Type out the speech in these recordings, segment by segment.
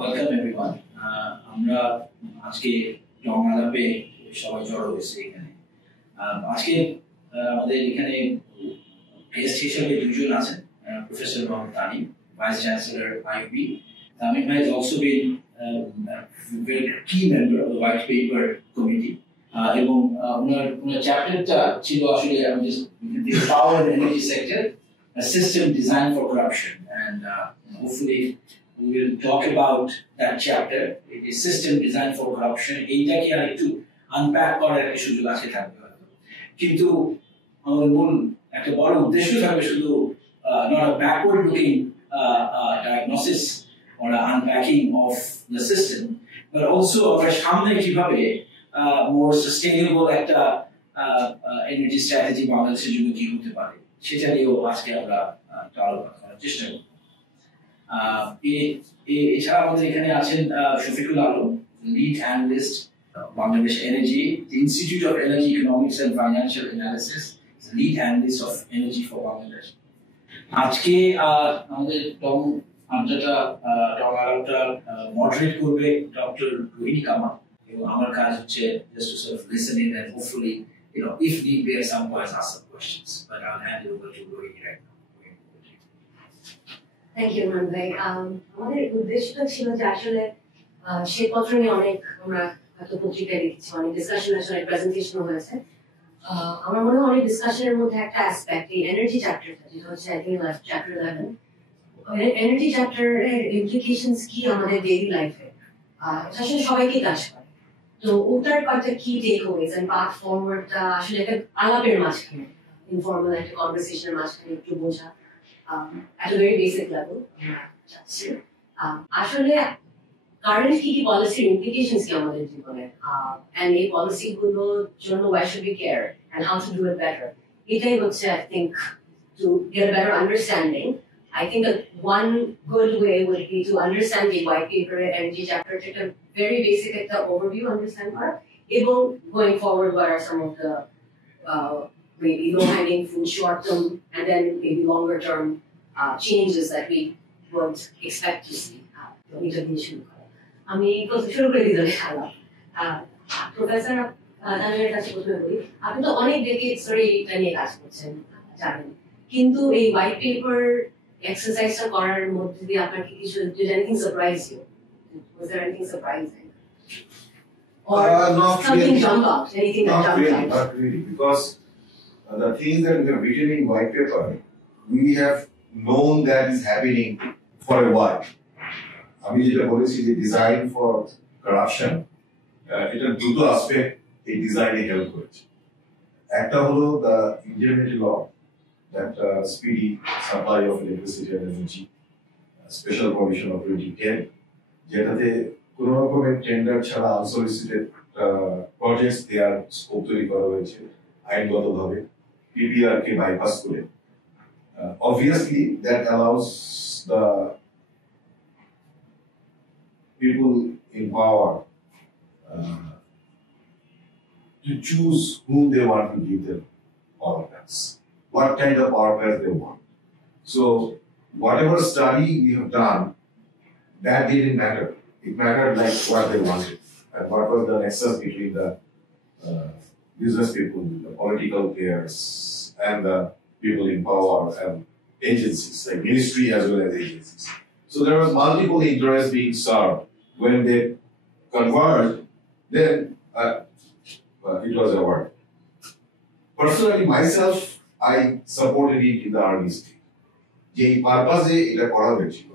Welcome everyone. আমরা আজকে টং আলাপে সবাই জড়ো হয়েছে এখানে। আজকে আমাদের এখানে গেস্ট হিসেবে দুজন আছেন, প্রফেসর Mohammad Tamim, vice chancellor IUB. Tamim has also been a very key member of the white paper committee. এবং ওনার চ্যাপ্টারটা ছিল আসলে the power and energy sector, a system designed for corruption, and hopefully we will talk about that chapter. It is system designed for corruption. এইটাকে আর একটু আনপ্যাক করার একটা সুযোগ আছে থাকবে হয়তো, কিন্তু আমাদের মূল একটা বড় উদ্দেশ্য থাকবে শুধু not a backward looking diagnosis or an unpacking of the system, but also আমরা সামনে কিভাবে more sustainable একটা এনার্জি স্ট্র্যাটেজি বাংলাদেশের জন্য কি হতে পারে সেটা নিয়েও আজকে আমরা আলোচনা করার চেষ্টা করব। এছাড়া আমাদের এখানে আছেন শফিকুল Alam, lead analyst Bangladesh energy, the Institute of Energy Economics and Financial Analysis, lead analyst of energy for Bangladesh. আজকে আমাদের টং আলাপটা মডারেট করবে ডক্টর রোহিণী কামাল, এবং আমার কাজ হচ্ছে just to sort of listen in and hopefully, if need be at some point ask some questions, but I'll hand it over to Rohini right now. Thank you, Imran bhai. আমাদের উদ্দেশ্যটা ছিল যে আসলে শ্বেতপত্র নিয়ে অনেক আমরা পত্রিকায় দেখছি, অনেক ডিসকাশন আছে, অনেক প্রেজেন্টেশন হয়েছে। আমার মনে হয় অনেক ডিসকাশনের মধ্যে একটা অ্যাসপেক্ট এই এনার্জি চ্যাপ্টারটা, যেটা হচ্ছে আই থিংক চ্যাপ্টার 11। এনার্জি চ্যাপ্টারের ইমপ্লিকেশনস কি আমাদের ডেইলি লাইফে, আসলে সবাইকেই কাজ করে। তো ওটার কয়েকটা কি টেক ওয়েজ এন্ড পাথ ফরওয়ার্ডটা আসলে একটা আলাপের মাঝখানে, ইনফর্মাল একটা কনভারসেশনের মাঝখানে একটু বোঝা at a very basic level যাচ্ছে। আসলে কারেন্ট কি কি পলিসির ইমপ্লিকেশনস কি আমাদের জীবনে, এন্ড এই পলিসি গুলোর জন্য why should we care and how to do it better, এটাই হচ্ছে I think to get a better understanding. I think that one good way would be to understand the white paper energy chapter, একটা very basic একটা overview understand করা, এবং going forward what are some of the maybe low-hanging fruit, short-term, and then maybe longer-term changes that we would expect to see. আমি শুরু করে দিতে খেলা প্রফেসর তামিমের কাছে প্রথমে বলি, আপনি তো অনেক ডেকেডস ধরে এটা নিয়ে কাজ করছেন জানেন, কিন্তু এই হোয়াইট পেপার এক্সারসাইজটা করার মধ্যে দিয়ে আপনার কি কিছু did anything surprise you? Was there anything surprising? Or something jumped out? Anything that jumped out? Not really, because the things that we have written in white paper, we have known that is happening for a while. আমি যেটা বলেছি যে design for corruption, এটা দুটো অ্যাসপেক্ট এই ডিজাইনে হেল্প করেছে। একটা হলো the Indian law that speedy supply of electricity and energy special provision of 2010, যেটাতে কোনো রকমের টেন্ডার ছাড়া আনসলিসিটেড প্রজেক্টস দেওয়ার স্কোপ তৈরি করা হয়েছে আইনগতভাবে, PPR কে বাইপাস করে। Obviously that allows the people in power to choose whom they want to give them power plants, what kind of power plants they want. So whatever study we have done, that didn't matter. It mattered like what they wanted and what was the nexus between the business people, the political players, and the people in power and agencies, like ministry as well as agencies. So there was multiple interests being served. When they converged, then it was a word. Personally, myself, I supported it in the early stage. যে পারপাসে এটা করা হয়েছিল,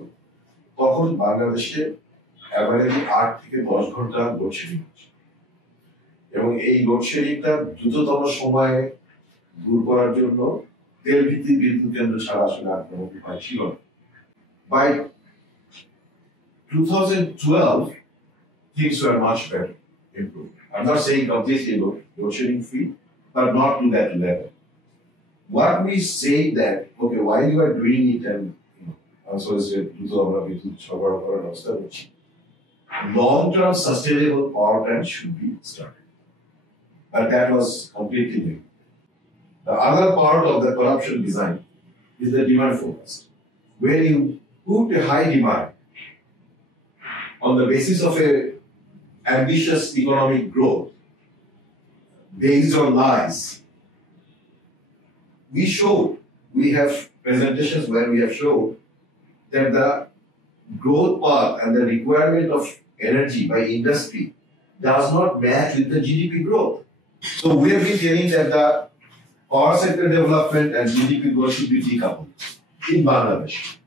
তখন বাংলাদেশে অ্যাভারেজে 8 থেকে 10 ঘন্টা লোডশেডিং হচ্ছে, এবং এই লোডশেডিংটা দ্রুততম সময়ে দূর করার জন্য তেল ভিত্তিক বিদ্যুৎ কেন্দ্র ছাড়া আসলে আর কোনো উপায় ছিল না। By 2012, things were much better, improved. I'm not saying completely load shedding free, but not to that level. What we say that, okay, while you are doing it and unsolicited long-term sustainable power plants should be started. But that was completely new. The other part of the corruption design is the demand forecast. When you put a high demand on the basis of a ambitious economic growth based on lies. We have presentations where we have showed that the growth path and the requirement of energy by industry does not match with the GDP growth. So we have been telling that the power sector development and GDP growth should be decoupled in Bangladesh.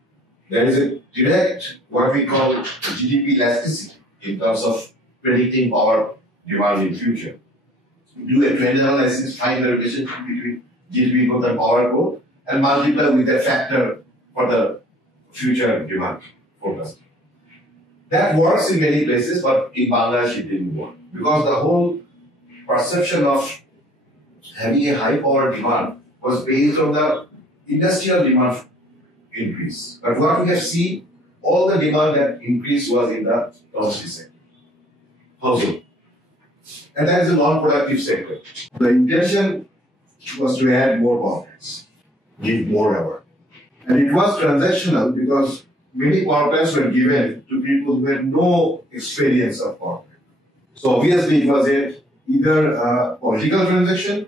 There is a direct, what we call GDP elasticity in terms of predicting power demand in future. Do a trend analysis, find the relationship between GDP growth and power growth, and multiply with a factor for the future demand forecast. That works in many places, but in Bangladesh it didn't work. Because the whole perception of having a high power demand was based on the industrial demand increase. But what we have seen, all the demand that increased was in the domestic sector, household. And that is a non-productive sector. The intention was to add more power plants, give more power. And it was transactional because many power plants were given to people who had no experience of power plant. So obviously it was either a political transaction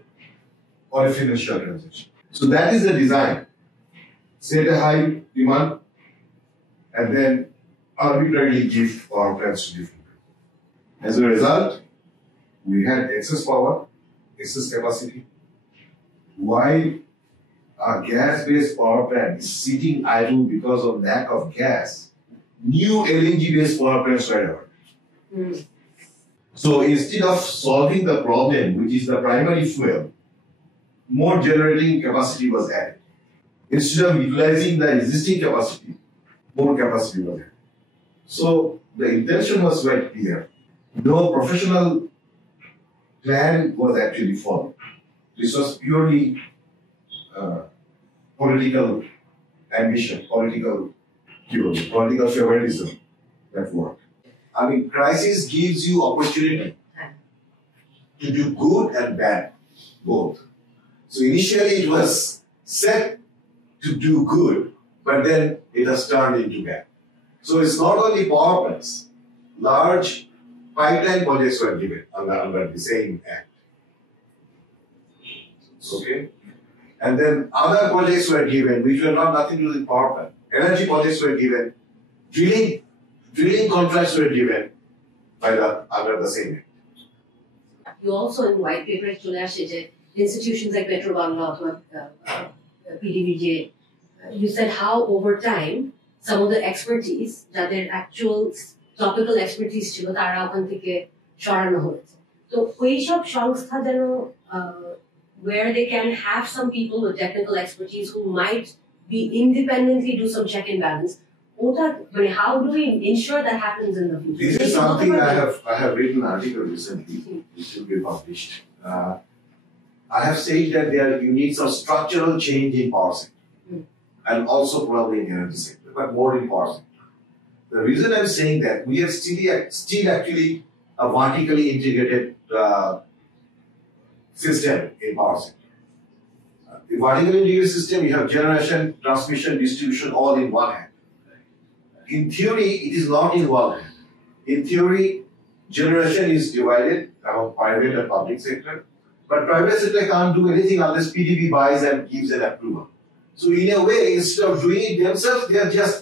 or a financial transaction. So that is the design. Set a high demand and then arbitrarily give power plants to different people. As a result, we had excess power, excess capacity. While a gas-based power plant is sitting idle because of lack of gas, new LNG-based power plants were added. So instead of solving the problem, which is the primary fuel, more generating capacity was added. Instead of utilizing the existing capacity, more capacity was added. So the intention was quite clear. No professional plan was actually followed. This was purely political ambition, political favoritism that worked. I mean, crisis gives you opportunity to do good and bad, both. So initially it was set to do good, but then it has turned into bad. So it's not only power plants, large pipeline projects were given under the same act. Okay? And then other projects were given, which were not nothing to do with power plant. Energy projects were given, drilling contracts were given under the same act. You also in white paper institutions like Petro Bangla or PDBJ, you said how over time some of the expertise, that their actual topical expertise ছিল তারা ওখান থেকে সরানো হয়েছে। তো ওইসব সংস্থা যেন where they can have some people with technical expertise who might be independently do some check and balance. How do we ensure that happens in the future? This is something I have written an article recently, which will be published. I have said that you need some structural change in power sector, and also probably in energy sector, but more in power sector. The reason I'm saying that we are still actually a vertically integrated system in power sector. The vertically integrated system, you have generation, transmission, distribution all in one hand. In theory, it is not in one hand. In theory, generation is divided among private and public sector, but private sector can't do anything unless PDB buys and gives an approval. So in a way, instead of doing it themselves, they are just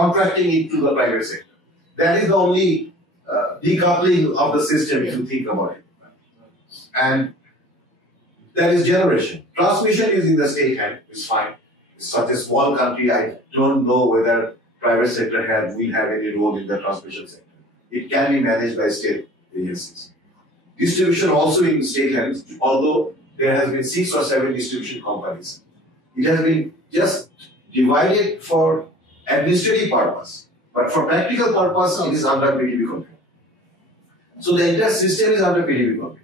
contracting it to the private sector. That is the only decoupling of the system, if you think about it. And that is generation. Transmission is in the state hand, it's fine. It's such a small country, I don't know whether private sector will have any role in the transmission sector. It can be managed by state agencies. Distribution also in state hands, although there has been 6 or 7 distribution companies. It has been just divided for administrative purpose, but for practical purpose, it is under PDB control. So the entire system is under PDB control.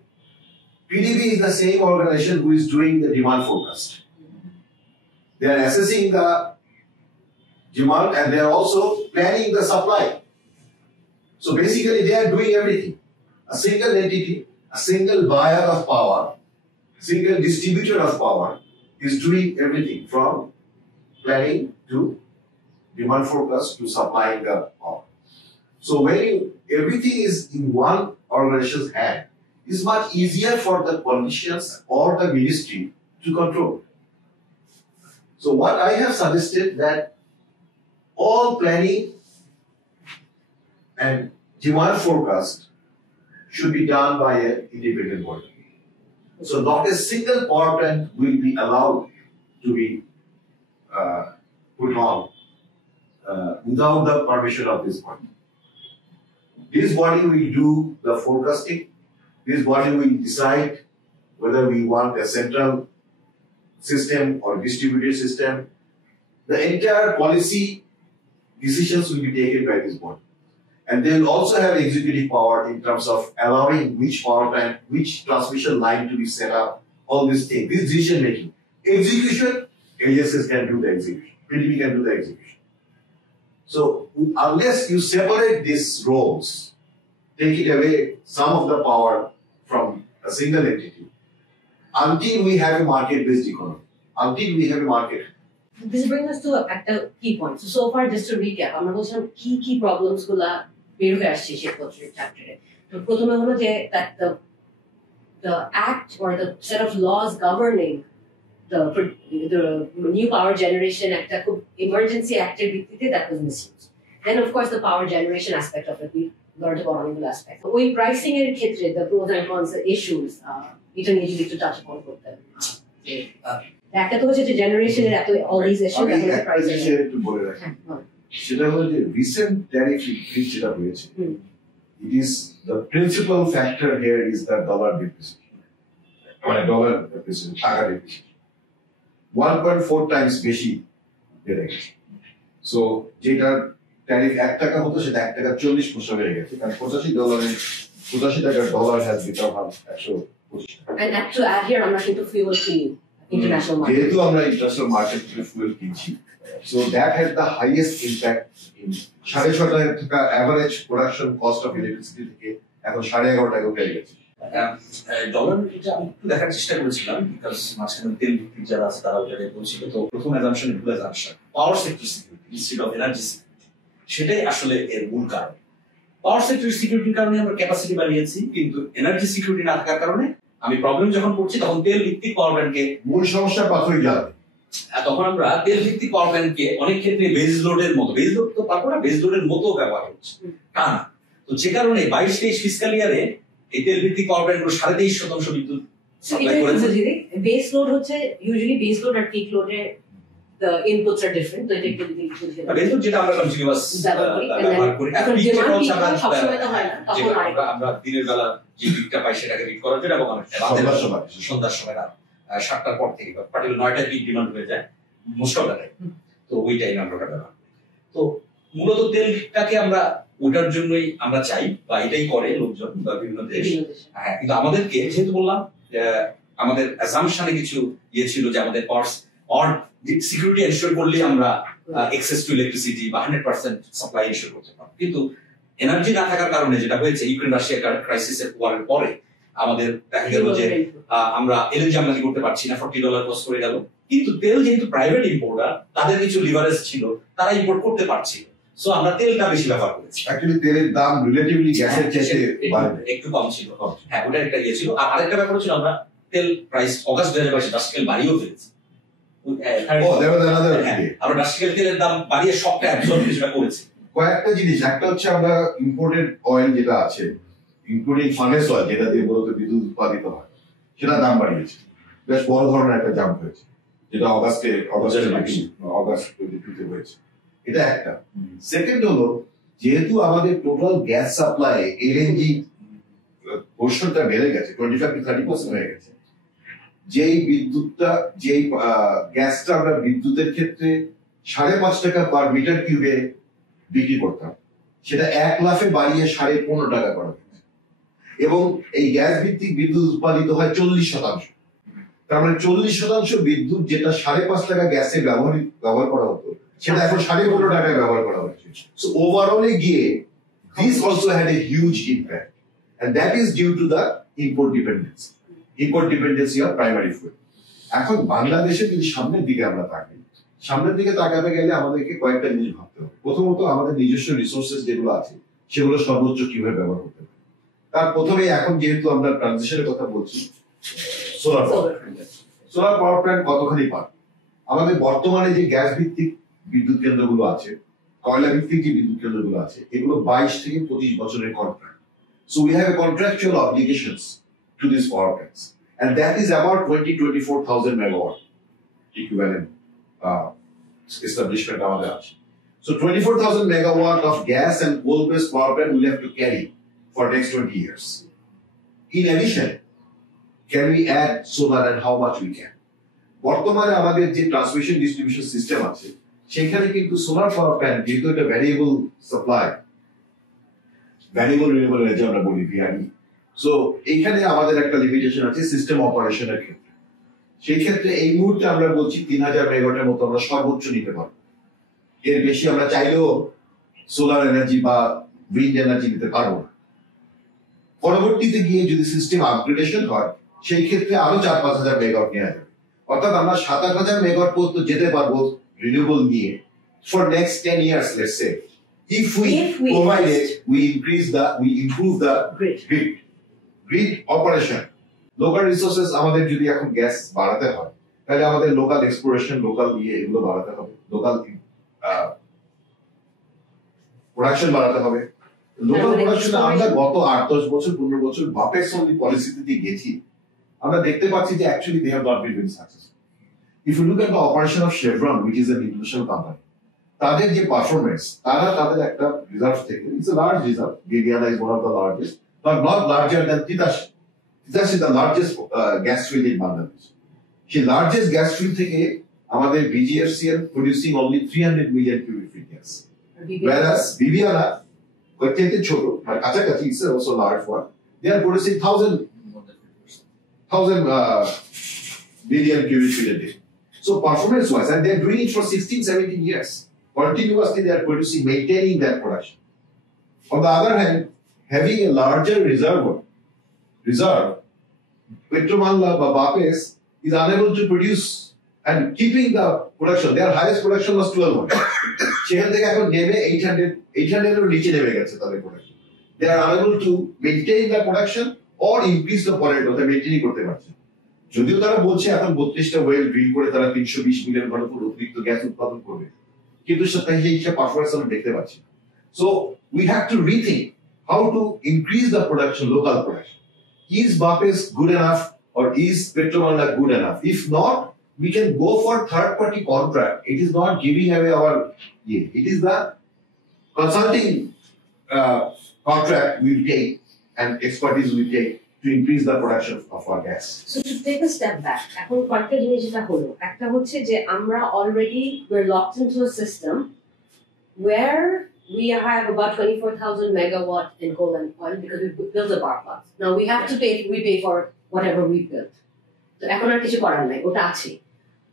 PDB is the same organization who is doing the demand forecast. They are assessing the demand and they are also planning the supply. So basically they are doing everything. A single entity, a single buyer of power, a single distributor of power is doing everything from planning to demand forecast to supplying the power. So when everything is in one organization's hand, it's much easier for the politicians or the ministry to control. So what I have suggested that all planning and demand forecast should be done by an independent body. So not a single power plant will be allowed to be put on without the permission of this body. This body will do the forecasting. This body will decide whether we want a central system or distributed system. The entire policy decisions will be taken by this body. And they will also have executive power in terms of allowing which power plant, which transmission line to be set up, all these things, this decision making. Execution, agencies can do the execution. PDB can do the execution. So unless you separate these roles, take it away some of the power from a single entity, until we have a market-based economy, until we have a market. This brings us to a key point. So far, just to recap, আমরা বলছিলাম key problems গুলা বের হয়ে আসছে শ্বেতপত্রের চ্যাপ্টারে। তো প্রথমে হলো যে that the act or the set of laws governing the new power generation act, that emergency act ভিত্তিতে that was misused. Then of course the power generation aspect of it, we learned about all the aspects. ওই pricing এর ক্ষেত্রে the pros and cons issues, এটা নিয়ে যদি একটু touch upon করতেন। একটা তো হচ্ছে যে জেনারেশনের এত all these issues আমি একটা জিনিস একটু বলে রাখি, সেটা হলো যে রিসেন্ট ট্যারিফ ইনক্রিজ যেটা হয়েছে, it is the principal factor here is the dollar depreciation, মানে ডলার depreciation, টাকা depreciation 1.4 times বেশি বেড়ে গেছে। সো যেটা ট্যারিফ 1 টাকা হতো সেটা 1 টাকা 40 পয়সা বেড়ে গেছে, কারণ 85 টাকার ডলার হ্যাজ বিকাম 125 টাকা। And to add here, আমরা কিন্তু fuel কিনি international market, যেহেতু আমরা ইন্টারন্যাশনাল মার্কেট থেকে ফুয়েল কিনছি, so that has the highest impact in 6.5 টাকা average production cost of electricity থেকে এখন 11.5 টাকা হয়ে গেছে। ডলার এটা আমি একটু দেখার চেষ্টা করেছিলাম, বিকজ মাঝখানে তেল ভিত্তিক যারা আছে তারা ওটা বলছিল। তো প্রথম অ্যাজাম্পশন ভুল assumption, power sector security instead of energy security, সেটাই আসলে এর মূল কারণ। পাওয়ার সেক্টর সিকিউরিটির কারণে আমরা ক্যাপাসিটি বাড়িয়েছি, কিন্তু এনার্জি সিকিউরিটি না থাকার কারণে আমি প্রবলেম যখন পড়ছি তখন তেল ভিত্তিক পাওয়ার প্ল্যান্টকে মূল সমস্যা প্রাথমিক জ্বালানি, তখন আমরা তেল ভিত্তিক পাওয়ার প্ল্যান্টকে অনেক ক্ষেত্রে বেজ লোডের মতো, বেজ লোড তো পারবো না, বেজ লোডের মতো ব্যবহার হচ্ছে টানা। তো যে কারণে 22-23 ফিসক্যাল ইয়ারে এই তেল ভিত্তিক পাওয়ার প্ল্যান্ট গুলো 23.5% বিদ্যুৎ সাপ্লাই করেছে। বেস লোড হচ্ছে ইউজুয়ালি বেস লোড আর পিক লোডের the inputs are different, তো এটা একটু যদি বেস লোড যেটা আমরা কন্টিনিউয়াস ব্যবহার করি, এখন যেটা হচ্ছে আমরা দিনের বেলা যে পিকটা পাই সেটাকে রিড করার জন্য, এবং সন্ধ্যার সময় রাত 7টার পর থেকে পার্টিকুলার 9টায় পিক ডিমান্ড হয়ে যায় মোস্ট অফ দ্য টাইম, তো ওই টাইমে আমরা ব্যবহার করি। তো মূলত তেলটাকে আমরা ওটার জন্যই আমরা চাই, বা এটাই করে লোকজন বা বিভিন্ন দেশ। হ্যাঁ, কিন্তু আমাদেরকে যেহেতু বললাম আমাদের অ্যাজাম্পশনে কিছু ছিল যে আমাদের পাওয়ার অর সিকিউরিটি এনশিওর করলে আমরা অ্যাক্সেস টু ইলেকট্রিসিটি বা 100% সাপ্লাই এনশিওর করতে পারবো, কিন্তু এনার্জি না থাকার কারণে যেটা হয়েছে ইউক্রেন রাশিয়া ক্রাইসিসের পরে আমাদের দেখা গেল যে আমরা এলএনজি আমদানি করতে পারছি না, $40 কস্ট করে গেল। কিন্তু তেল যেহেতু প্রাইভেট ইম্পোর্টার, তাদের কিছু লিভারেজ ছিল, তারা ইম্পোর্ট করতে পারছিল, সো আমরা তেলটা বেশি ব্যবহার করেছি। অ্যাকচুয়ালি তেলের দাম রিলেটিভলি গ্যাসের চেয়ে একটু কম ছিল। হ্যাঁ, ওটা একটা ইয়ে ছিল। আর আরেকটা ব্যাপার ছিল, আমরা তেল প্রাইস অগাস্ট 2022 ডাস্টিকেল বাড়িয়েও ফেলেছি। আমরা ডাস্টিকেল তেলের দাম বাড়িয়ে সবটা অ্যাবজর্ব কিছুটা করেছি। কয়েকটা জিনিস, একটা হচ্ছে আমরা ইম্পোর্টেড অয়েল যেটা আছে, ইনক্লুডিং ফার্নেস অয়েল যেটা দিয়ে মূলত বিদ্যুৎ উৎপাদিত হয়, সেটা দাম বাড়িয়েছে, বেশ বড় ধরনের একটা জাম্প হয়েছে, যেটা অগাস্ট 22 হয়েছে। এটা একটা। সেকেন্ড হলো, যেহেতু আমাদের টোটাল গ্যাস সাপ্লাই এলএনজি পোর্শনটা বেড়ে গেছে, 25-30% হয়ে গেছে, যেই বিদ্যুৎটা, যেই গ্যাসটা আমরা বিদ্যুতের ক্ষেত্রে 5.5 টাকা পার মিটার কিউবে বিক্রি করতাম, সেটা 1 লাফে বাড়িয়ে 15.5 টাকা করা হয়েছে। এবং এই গ্যাস ভিত্তিক বিদ্যুৎ উৎপাদিত হয় 40%। তার মানে 40% বিদ্যুৎ যেটা 5.5 টাকা গ্যাসে ব্যবহার করা হতো, সেটা এখন 15.5 টাকায় ব্যবহার করা হচ্ছে। সো ওভারঅলে গিয়ে this also had a huge impact, and that is due to the import dependency of primary fuel. এখন বাংলাদেশে যদি সামনের দিকে আমরা তাকাই, সামনের দিকে তাকাতে গেলে আমাদেরকে কয়েকটা জিনিস ভাবতে হবে। প্রথমত, আমাদের নিজস্ব রিসোর্সেস যেগুলো আছে সেগুলো সর্বোচ্চ কিভাবে ব্যবহার করতে পারি। তার প্রথমে এখন যেহেতু আমরা ট্রানজিশনের কথা বলছি, সোলার পাওয়ার প্ল্যান্ট কতখানি পান? আমাদের বর্তমানে যে গ্যাস ভিত্তিক বিদ্যুৎ কেন্দ্রগুলো আছে, কয়লা ভিত্তিক যে বিদ্যুৎ কেন্দ্রগুলো আছে, এগুলো 22 থেকে 25 বছরের contract. So we have contractual obligations to these power plants, and that is about 24,000 megawatt equivalent establishment আমাদের আছে. So 24,000 megawatt of gas and coal-based power plant will have to carry for next 20 years. In addition, can we add solar and how much we can? বর্তমানে আমাদের যে transmission distribution system আছে সেখানে কিন্তু solar power plant যেহেতু একটা variable supply, variable renewable energy আমরা বলি ভিআরই, সো এইখানে আমাদের একটা লিমিটেশন আছে সিস্টেম অপারেশনের ক্ষেত্রে। সেই ক্ষেত্রে এই মুহূর্তে আমরা বলছি 3000 মেগাওয়াটের মতো আমরা সর্বোচ্চ নিতে পারবো। এর বেশি আমরা চাইলেও সোলার এনার্জি বা উইন্ড এনার্জি নিতে পারবো না। পরবর্তীতে গিয়ে যদি সিস্টেম আপগ্রেডেশন হয় সেই ক্ষেত্রে আরো 4-5 হাজার মেগাওয়াট নেওয়া যাবে, অর্থাৎ আমরা 7-8 হাজার মেগাওয়াট পর্যন্ত যেতে পারবো রিনিউয়েবল নিয়ে for next 10 years, let's say. If we provide it, we improve the grid operation. Local resources আমাদের যদি এখন গ্যাস বাড়াতে হয় তাহলে আমাদের লোকাল এক্সপ্লোরেশন, লোকাল এগুলো বাড়াতে হবে, লোকাল প্রোডাকশন বাড়াতে হবে। লোকাল প্রোডাকশন আমরা গত 8-10 বছর 15 বছর বাপের সঙ্গে পলিসিতে দিয়ে গেছি, আমরা দেখতে পাচ্ছি যে actually they have not been very successful. If you look at the operation of Chevron, which is an international company, তাদের যে পারফরমেন্স, তারা তাদের একটা রিজার্ভ থেকে, it's a large reserve, Guyana is one of the largest, but not larger than Titash. Titash is the largest gas field in Bangladesh. সেই largest gas field থেকে আমাদের BGFCL producing only 300 million cubic feet gas. Whereas Bibiana, ওই থেকে ছোট, মানে কাছাকাছি, it's also large one, they are producing 1,000 million cubic feet a day. So performance-wise, and they are doing it for 16-17 years. Continuously they are producing, maintaining that production. On the other hand, having a larger reserve, Petromanla or Bapes is unable to produce and keeping the production. Their highest production was 1200. সেখান থেকে এখন নেমে 800 এর নিচে নেমে গেছে তাদের production. They are unable to maintain the production or increase the quality, ওটা মেইনটেইন করতে পারছে। যদিও তারা বলছে এখন 32টা ওয়েল ড্রিল করে তারা 320 মিলিয়ন ঘনফুট অতিরিক্ত গ্যাস উৎপাদন করবে, কিন্তু সেটা হিসেবে পারফরম্যান্স আমরা দেখতে পাচ্ছি। So we have to rethink how to increase the production, local production. Is Bapes good enough or is Petromanla good enough? If not, we can go for third-party contract. It is not giving away our, it is the consulting contract we will take and expertise we take to increase the production of our gas. So to take a step back, এখন কয়েকটা জিনিস যেটা হলো, একটা হচ্ছে যে আমরা already we're locked into a system where we have about 24,000 megawatt in coal and oil because we built the power plants. Now we have to pay for whatever we built. So এখন আর কিছু করার নাই, ওটা আছে।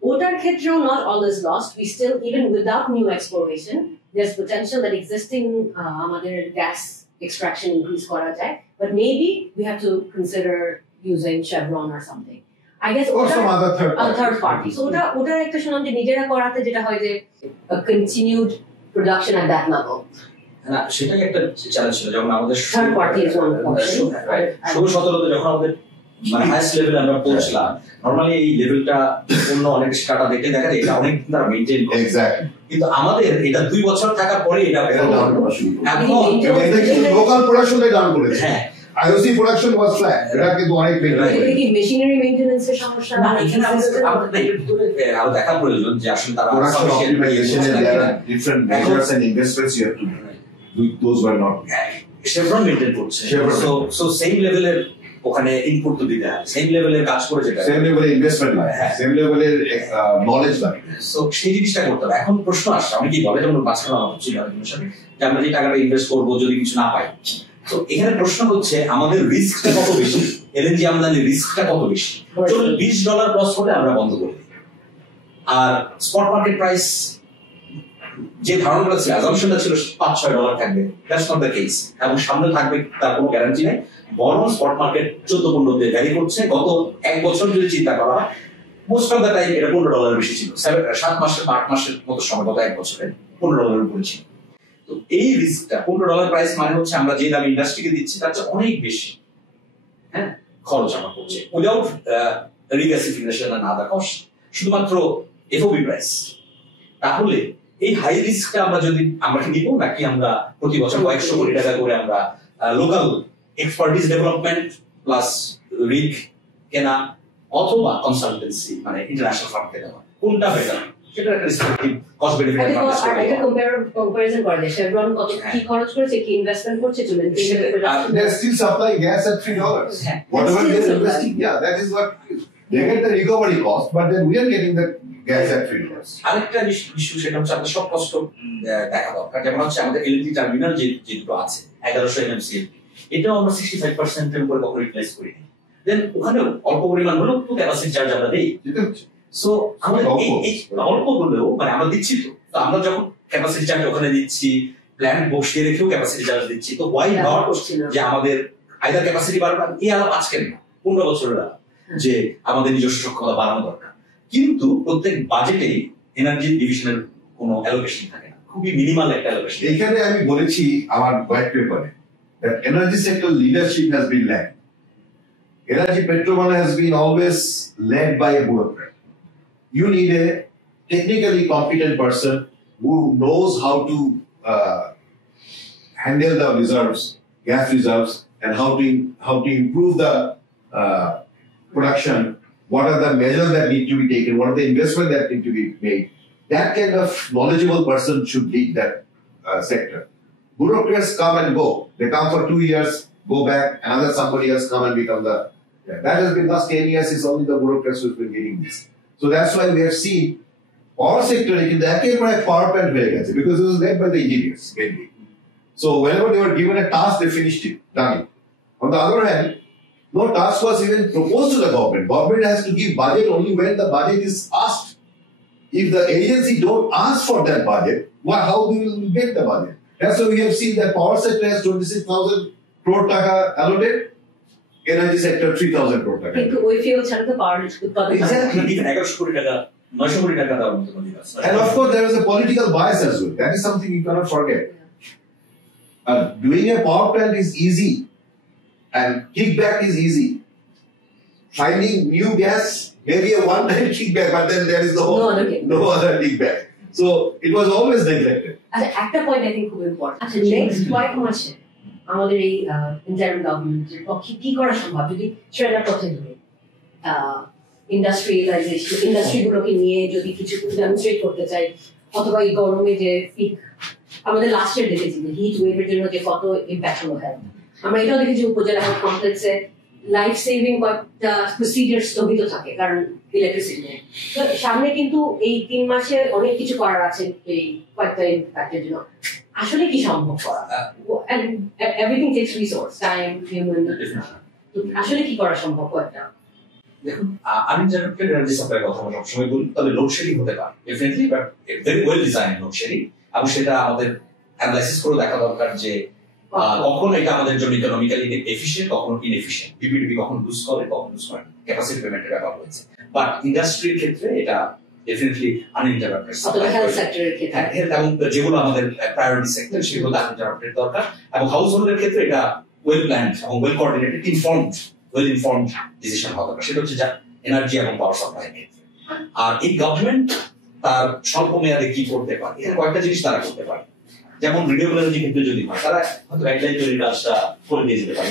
ওটার ক্ষেত্রেও not all is lost. We still, even without new exploration, there's potential that existing আমাদের gas extraction increase করা যায়, but maybe we have to consider using Chevron or something. I guess or some other third party. So ওটার একটা শুনলাম যে নিজেরা করাতে যেটা হয় যে a continued production at that level. না, সেটাই একটা চ্যালেঞ্জ ছিল যখন আমাদের Third party is one option. 16-17 যখন আমাদের মানে হাইস্ট লেভেলে আমরা পৌঁছলাম, নরমালি এই লেভেলটা অন্য অনেক স্টার্টআপ দেখে দেখা যায় এটা অনেক তারা মেইনটেইন করে। এক্স্যাক্টলি। কিন্তু আমাদের এটা 2 বছর থাকার পরে এটা ডাউন করা শুরু করে। এখন এটা কি লোকাল প্রোডাকশনটাই ডাউন করেছে। হ্যাঁ, IOC production was flat. এটা কিন্তু অনেক এটা কি মেশিনারি মেইনটেনেন্স এর সমস্যা না, এখানে আমাদের এর ভিতরে আরো দেখা প্রয়োজন যে আসলে তারা production optimization and there are different measures and investments you have to do. Those were not. Chevron maintain করছে, সো সেম লেভেলের ওখানে ইনপুট তো দিতে হয়, সেম লেভেলের কাজ করে যেটা সেম লেভেলের ইনভেস্টমেন্ট লাগে, সেম লেভেলের নলেজ লাগে। সো সেই জিনিসটা করতে হবে। এখন প্রশ্ন আসছে অনেকেই বলে, যেমন মাঝখানে আমার ছিল আরেকজনের সাথে, যে আমরা যে টাকাটা ইনভেস্ট করবো যদি কিছু না পাই। তো এখানে প্রশ্ন হচ্ছে আমাদের রিস্কটা কত বেশি, এলএনজি আমদানির রিস্কটা কত বেশি। চলুন $20 ক্রস করে আমরা বন্ধ করে দিই, আর স্পট মার্কেট প্রাইস যে ধারণাটা ছিল, অ্যাজাম্পশনটা ছিল $5-6 থাকবে, দ্যাটস নট দ্য কেস, এবং সামনে থাকবে তার কোনো গ্যারান্টি নেই। বরং স্পট মার্কেট 14-15 ভ্যারি করছে। গত 1 বছর যদি চিন্তা করা হয়, মোস্ট অফ দ্য টাইম এটা $15 বেশি ছিল। 7 মাসের বা 8 মাসের মতো সময় গত 1 বছরে $15 উপরে ছিল। তো এই রিস্কটা $15 প্রাইস মানে হচ্ছে আমরা যে দাম ইন্ডাস্ট্রিকে দিচ্ছি তার চেয়ে অনেক বেশি হ্যাঁ খরচ আমার করছে without regasification and other cost, শুধুমাত্র এফওবি প্রাইস। তাহলে এই হাই রিস্কটা আমরা কি নিব, নাকি আমরা প্রতি বছর কয়েকশো কোটি টাকা করে আমরা local expertise development plus rig কেনা অথবা কনসালটেন্সি মানে ইন্টারন্যাশনাল ফার্ম থেকে দেওয়া, কোনটা বেটার? সেটা একটা রেসপেক্টিভ কস্ট বেনিফিট অ্যানালাইসিস করে একটা কম্পারিজন করে দেয় শেভরন কত কি খরচ করেছে, কি ইনভেস্টমেন্ট করছে to maintain the production. They're still supplying gas at $3. Whatever they're investing, yeah, that is what they get the recovery cost, but then we are getting the gas at $3. আরেকটা ইস্যু সেটা হচ্ছে আমাদের সব কষ্ট দেখা দরকার। যেমন হচ্ছে আমাদের এলএনজি টার্মিনাল যে দুটো আছে 1100 MMCF, এটাও আমরা 65% এর উপরে কখনো রিপ্লেস করি না। দেন ওখানে অল্প পরিমাণ হলেও তো ক্যাপাসিটি চার্জ আমরা দেই। সো আমাদের অল্প হলেও মানে আমরা দিচ্ছি তো আমরা যখন ক্যাপাসিটি চার্জ ওখানে দিচ্ছি, প্ল্যান্ট বসিয়ে রেখেও ক্যাপাসিটি চার্জ দিচ্ছি, তো ওয়াই নট যে আমাদের আইদার ক্যাপাসিটি বাড়ানো, এই আলাপ আজকের না 15 বছরের আলাপ যে আমাদের নিজস্ব সক্ষমতা বাড়ানো দরকার। কিন্তু প্রত্যেক বাজেটেই এনার্জি ডিভিশনের কোনো অ্যালোকেশন থাকে না, খুবই মিনিমাল একটা অ্যালোকেশন। এখানে আমি বলেছি আমার হোয়াইট পেপারে that energy sector leadership has been lagged. Energy Petromana has been always led by a bureaucrat. You need a technically competent person who knows how to handle the reserves, gas reserves, and how to improve the production. What are the measures that need to be taken? What are the investments that need to be made? That kind of knowledgeable person should lead that sector. Bureaucrats come and go. They come for 2 years, go back, another somebody else come and become the. That has been last 10 years. It's only the bureaucrats who've been getting this. So that's why we have seen power sector in the power plant because it was led by the engineers mainly. So whenever they were given a task, they finished it, done it. On the other hand, no task was even proposed to the government. Government has to give budget only when the budget is asked. If the agency don't ask for that budget, how we will get the budget? That's why we have seen that power sector has 26,000 crore taka allocated, energy sector 3,000 crore taka. কিন্তু ওই ফিউল ছাড়া তো পাওয়ার উৎপাদন এক্স্যাক্টলি 1100 কোটি টাকা 900 কোটি টাকা দেওয়ার মতো কোনো আছে। And of course there is a political bias as well. That is something you cannot forget. Doing a power plant is easy and kickback is easy. Finding new gas maybe a one-time kickback, but then there is no other kickback. So it was always neglected. আচ্ছা একটা point I think খুব ইম্পর্টেন্ট। আচ্ছা নেক্সট কয়েক মাসে আমাদের এই ইন্টারিম গভর্নমেন্টের পক্ষে কি করা সম্ভব যদি সেটার পথে ধরে ইন্ডাস্ট্রিগুলোকে নিয়ে যদি কিছু ডেমনস্ট্রেট করতে চাই, অথবা এই গরমে যে পিক আমাদের লাস্ট ইয়ার দেখেছি যে হিট ওয়েভের জন্য যে কত ইম্প্যাক্ট হলো হেলথ, আমরা এটাও দেখেছি উপজেলা হেলথ কমপ্লেক্সে লাইফ সেভিং কয়েকটা প্রসিডিউর স্থগিত থাকে কারণ ইলেকট্রিসিটি নেই। তো সামনে কিন্তু এই 3 মাসে অনেক কিছু করার আছে এই কয়েকটা ইম্প্যাক্টের জন্য। আসলে কি সম্ভব করা? Everything tax resource, time, human. আসলে কি করা সম্ভব কয়েকটা? দেখুন আনইন্টারাপ্টেড এনার্জি সাপ্লাই কথা আমরা সবসময় বলি, তবে লোডশেডিং হতে পারে definitely, but very well design load shedding, এবং সেটা আমাদের অ্যানালাইসিস করে দেখা দরকার যে কখন এটা আমাদের জন্য ইকোনমিক্যালি এফিশিয়েন্ট, কখনো ইনএফিশিয়েন্ট, বিপিডিবি কখন লুজ করে কখন লুজ করে, ক্যাপাসিটি পেমেন্টের ব্যাপার রয়েছে। বাট ইন্ডাস্ট্রির ক্ষেত্রে এটা ডেফিনেটলি আনইন্টারাপ্টেড সাপ্লাই, হেলথ সেক্টরের ক্ষেত্রে এবং যেগুলো আমাদের প্রায়োরিটি সেক্টর সেগুলো আনইন্টারাপ্টেড দরকার, এবং হাউস হোল্ডের ক্ষেত্রে এটা ওয়েল প্ল্যান্ড এবং well coordinated well informed decision হওয়া দরকার। সেটা হচ্ছে যা এনার্জি এবং পাওয়ার সাপ্লাই ক্ষেত্রে। আর এই গভর্নমেন্ট তার স্বল্প মেয়াদে কি করতে পারে, এর কয়েকটা জিনিস তারা করতে পারে। যেমন রিনিউয়েবল এনার্জি ক্ষেত্রে যদি হয়, তারা হয়তো গাইডলাইন তৈরির কাজটা করে দিয়ে যেতে পারে।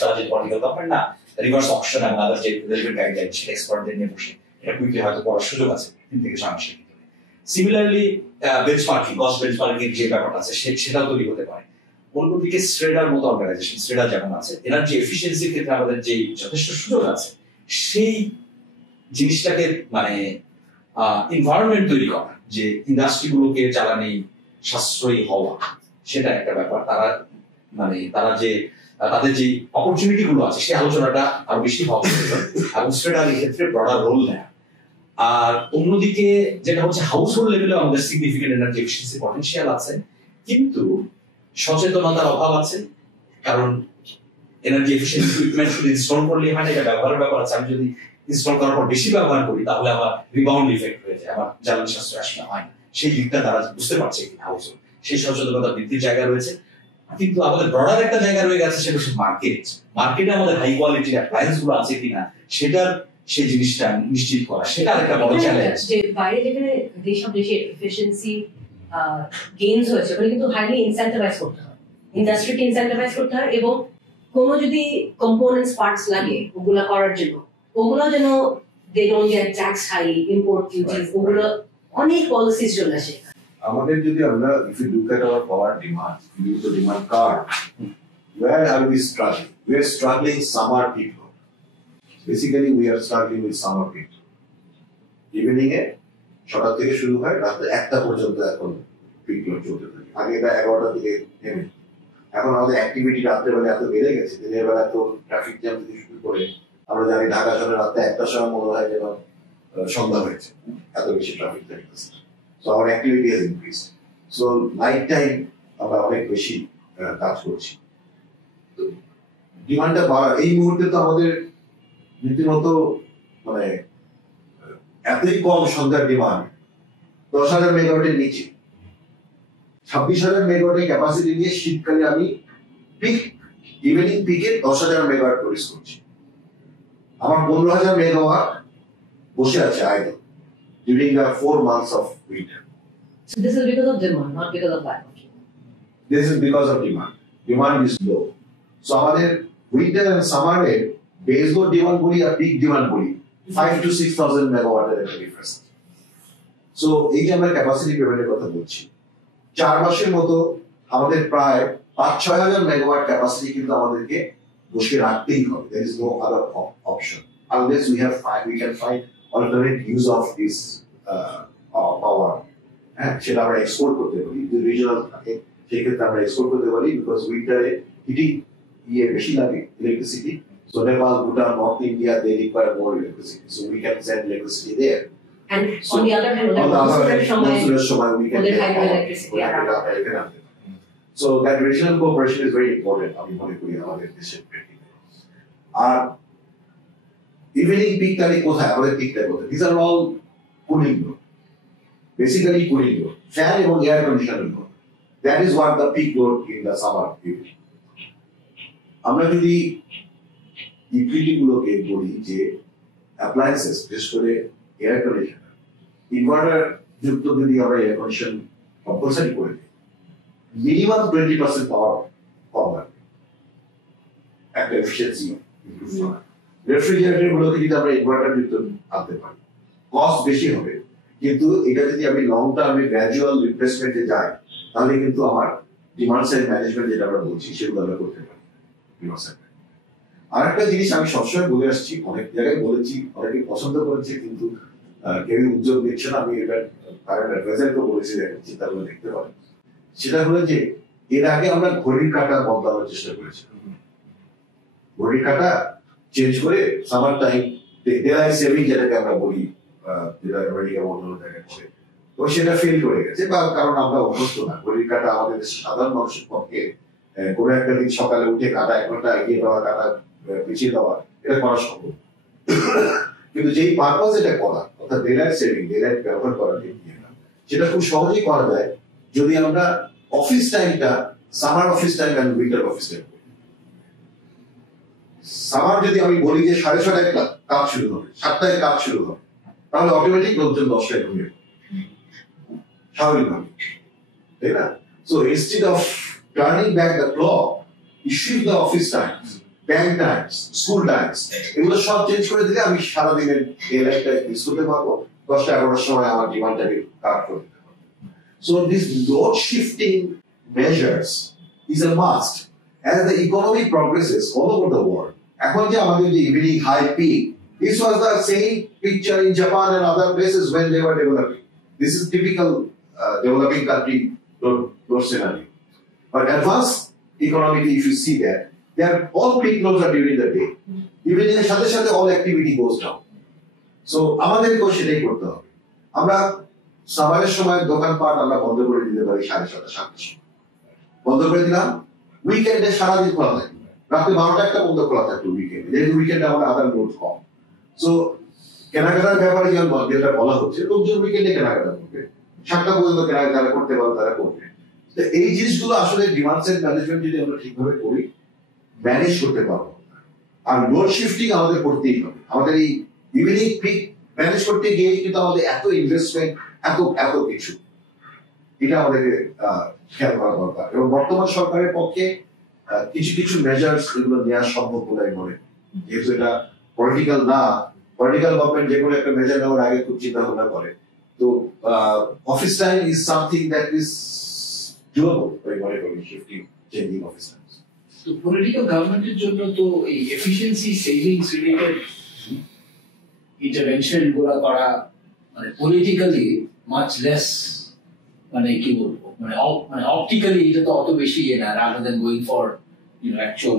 তারা যে পলিটিক্যাল গভর্নমেন্ট না, রিভার্স অপশন এবং আদার যে রেলিভেন্ট গাইডলাইন সেটা এক্সপার্টদের নিয়ে বসে এটা কুইকলি হয়তো করার সুযোগ আছে 3 থেকে 6 মাসের ভিতরে। সিমিলারলি বেঞ্চমার্কিং, কস্ট বেঞ্চমার্কিং যে ব্যাপারটা আছে সেটাও তৈরি হতে পারে। অন্যদিকে স্ট্রেডার মতো অর্গানাইজেশন, স্ট্রেডার যেমন আছে, এনার্জি এফিসিয়েন্সির ক্ষেত্রে আমাদের যে যথেষ্ট সুযোগ আছে সেই জিনিসটাকে মানে এনভায়রনমেন্ট তৈরি করা, যে ইন্ডাস্ট্রিগুলোকে জ্বালানি সাশ্রয়ী হওয়া, সেটা একটা ব্যাপার। তারা মানে তারা যে তাদের যে অপরচুনিটি গুলো আছে সেই আলোচনাটা আরো বেশি হওয়া প্রয়োজন, এবং স্ট্রেডার এই ক্ষেত্রে ব্রডার রোল নেয়। আর অন্যদিকে যেটা হচ্ছে হাউস হোল্ড লেভেলে আমাদের সিগনিফিকেন্ট এনার্জি এফিসিয়েন্সি পটেনশিয়াল আছে, কিন্তু সচেতনতার অভাব আছে। কারণ এনার্জি এফিসিয়েন্ট ইকুইপমেন্ট শুধু ইনস্টল করলেই হয় না, এটা ব্যবহারের ব্যাপার আছে। আমি যদি ইনস্টল করার পর বেশি ব্যবহার করি তাহলে আমার রিবাউন্ড ইফেক্ট হয়ে যায়, আমার জ্বালানি সাশ্রয় আসলে হয় না। সেই দিকটা তারা বুঝতে পারছে হাউস হোল্ড, সেই সচেতনতা বৃদ্ধির জায়গা রয়েছে, কিন্তু আমাদের ব্রডার একটা জায়গা রয়ে গেছে, সেটা হচ্ছে মার্কেটে আমাদের হাই কোয়ালিটির অ্যাপ্লায়েন্স গুলো আছে কিনা সেটার সেই জিনিসটা নিশ্চিত করা, সেটা একটা বড় চ্যালেঞ্জ। যে বাইরে যেখানে যেসব দেশের এফিসিয়েন্সি গেইনস হয়েছে ওগুলো কিন্তু হাইলি ইনসেন্টিভাইজ করতে হয়, ইন্ডাস্ট্রিকে ইনসেন্টিভাইজ করতে হয়, এবং কোনো যদি কম্পোনেন্টস পার্টস লাগে ওগুলা করার জন্য ওগুলো যেন they don't get tax high, import duties, ওগুলো অনেক পলিসিস চলে আসে। আমাদের যদি আমরা if you look at our power demand, if you use the demand card, where are we struggling? We are struggling summer peak load. Basically, we are struggling with summer peak load. Evening এ 6টা থেকে শুরু হয়, রাত 1টা পর্যন্ত এখন pick load চলতে থাকে। আগে এটা 11টা থেকে নেমে, এখন আমাদের অ্যাক্টিভিটি রাত্রেবেলা এত বেড়ে গেছে, দিনের বেলা তো ট্রাফিক জ্যাম থেকে শুরু করে আমরা জানি ঢাকা শহরে রাতে 1টার সময় মনে হয় যেন সন্ধ্যা হয়েছে, এত বেশি ট্রাফিক থাকতেছে। So our activity has increased. So night time আমরা অনেক বেশি কাজ করছি। ডিমান্ডটা বাড়া এই মুহূর্তে তো আমাদের রীতিমতো মানে এতই কম সন্ধ্যার ডিমান্ড, 10,000 মেগাওয়াটের নিচে, 26,000 মেগাওয়াটের ক্যাপাসিটি নিয়ে শীতকালে আমি পিক ইভিনিং পিকে 10,000 মেগাওয়াট প্রডিউস করছি। আমার 15,000 মেগাওয়াট বসে আছে idol during the 4 months of winter. So this is because of demand, not because of lack of demand. This is because of demand. Demand is low. So আমাদের winter and summer এর base load demand বলি আর peak demand বলি 5 to 6,000 মেগাওয়াটের একটা difference. So এই যে আমরা ক্যাপাসিটি পেমেন্টের কথা বলছি, 4 মাসের মতো আমাদের প্রায় 5-6,000 মেগাওয়াট ক্যাপাসিটি কিন্তু আমাদেরকে বসে রাখতেই হবে। There is no other option unless we can find alternate use of this power. হ্যাঁ, সেটা আমরা এক্সপোর্ট করতে পারি, যদি রিজনাল থাকে সেক্ষেত্রে আমরা এক্সপোর্ট করতে পারি, বিকজ উইন্টারে হিটিং বেশি লাগে electricity. So Nepal, Bhutan, North India, they require more electricity, so we can send electricity there. And on the other hand, we can get hydroelectricity around. So that regional cooperation is very important. আমি মনে করি আমাদের দেশের প্রেক্ষিতে। আর evening pick তারিখ কোথায়, আমাদের পিকটা কোথায়? These are all cooling load. Basically cooling load, fan এবং air conditioning load. That is what the peak load in the summer evening. আমরা যদি ইউটিলিটি গুলোকে বলি যে অ্যাপ্লায়েন্সেস, বিশেষ করে এয়ার কন্ডিশনার, ইনভার্টার যুক্ত যদি আমরা এয়ার কন্ডিশন কম্পালসারি করে দিই, মিনিমাম 20% পাওয়ার কম লাগবে একটা এফিসিয়েন্সি ইমপ্রুভ করা। রেফ্রিজারেটর গুলোকে যদি আমরা ইনভার্টার যুক্ত আনতে পারি, কস্ট বেশি হবে, কিন্তু এটা যদি আমি লং টার্মে গ্র্যাজুয়াল রিপ্লেসমেন্টে যাই, তাহলে কিন্তু আমার ডিমান্ড সাইড ম্যানেজমেন্ট যেটা আমরা বলছি সেগুলো আমরা করতে পারি। আর একটা জিনিস আমি সবসময় বলে আসছি, অনেক জায়গায় বলেছি, অনেকে পছন্দ করেছে, কিন্তু কেউ উদ্যোগ নিচ্ছে না। আমি এটা কারেন্ট অ্যাডভাইজারকে বলেছি, চিন্তা করে দেখতে পারেন। সেটা হলো যে এর আগে আমরা ঘড়ির কাঁটা বদলানোর চেষ্টা করেছি, ঘড়ির কাঁটা চেঞ্জ করে সামার টাইম ডেলাইট সেভিং যেটাকে আমরা বলি, যেটা আমেরিকা অন্য জায়গায় করে, তো সেটা ফেল করে গেছে, বা কারণ আমরা অভ্যস্ত না। ঘড়ির কাঁটা আমাদের সাধারণ মানুষের পক্ষে কোনো একটা দিন সকালে উঠে কাঁটা 1 ঘন্টা এগিয়ে দেওয়া, কাঁটা পিছিয়ে দেওয়া, এটা করা সম্ভব। কিন্তু যেই পারপাস এটা করা, অর্থাৎ ডেলাইট সেভিং, ডেলাইট ব্যবহার করা, সেটা খুব সহজেই করা যায় যদি আমরা অফিস টাইমটা সামার অফিস টাইম এবং উইন্টার অফিস টাইম। সামার যদি আমি বলি যে 6:30টায় কাজ শুরু হবে, 7টায় কাজ শুরু হবে, তাহলে অটোমেটিক লোকজন 10টায় ঘুমিয়ে স্বাভাবিকভাবে, তাই না? So instead of turning back the clock, you shift the office times, bank times, school times, এগুলো সব চেঞ্জ করে দিলে আমি সারাদিনের ডে লাইফটা ইউজ করতে পারবো, 10টা-11টার সময় আমার ডিমান্ডটাকে কাট করে দিতে পারবো। So this load shifting measures is a must as the economy progresses all over the world. এখন যে আমাদের যে evening high peak, this was the same picture in Japan and other places when they were developing. This is typical developing country load scenario. But advanced economy, if you see that, they are all peak loads are during the day. Even in সাথে সাথে all activity goes down. So আমাদেরকেও সেটাই করতে হবে। আমরা সামারের সময় দোকানপাট আমরা বন্ধ করে দিতে পারি 7:30-7টার সময়, বন্ধ করে দিলাম। উইকেন্ডে সারাদিন খোলা থাকবে, রাতে 12টা একটা বন্ধ খোলা থাকবে উইকেন্ডে, যেহেতু উইকেন্ডে আমাদের আদার লোড কম। সো কেনাকাটার ব্যাপারে যেটা বলা হচ্ছে, লোকজন উইকেন্ডে কেনাকাটা করবে, 7টা পর্যন্ত কেনাকাটা করতে পারবে, তারা করবে। তো এই জিনিসগুলো আসলে ডিমান্ড সাইড ম্যানেজমেন্ট যদি আমরা ঠিকভাবে করি ম্যানেজ করতে পারবো। আর লোড শিফটিং আমাদের করতেই হবে। আমাদের এই ইভিনিং পিক ম্যানেজ করতে গিয়ে কিন্তু আমাদের এত ইনভেস্টমেন্ট, এত কিছু, এটা আমাদেরকে খেয়াল করা দরকার। এবং বর্তমান সরকারের পক্ষে কিছু মেজার্স এগুলো নেওয়া সম্ভব বলে আমি মনে, যেহেতু এটা পলিটিক্যাল না, পলিটিক্যাল গভর্নমেন্ট যে কোনো একটা মেজার নেওয়ার আগে খুব চিন্তা ভাবনা করে। তো office time is something that is doable, আমি মনে করি, শিফটিং, চেঞ্জিং অফিস টাইম। তো পলিটিক্যাল গভর্নমেন্টের জন্য তো এই এফিসিয়েন্সি সেভিংস রিলেটেড ইন্টারভেনশন গুলো করা মানে পলিটিক্যালি মাচ লেস, মানে কি বলবো, মানে অপটিক্যালি এটা তো অত বেশি ইয়ে না, rather than going for actual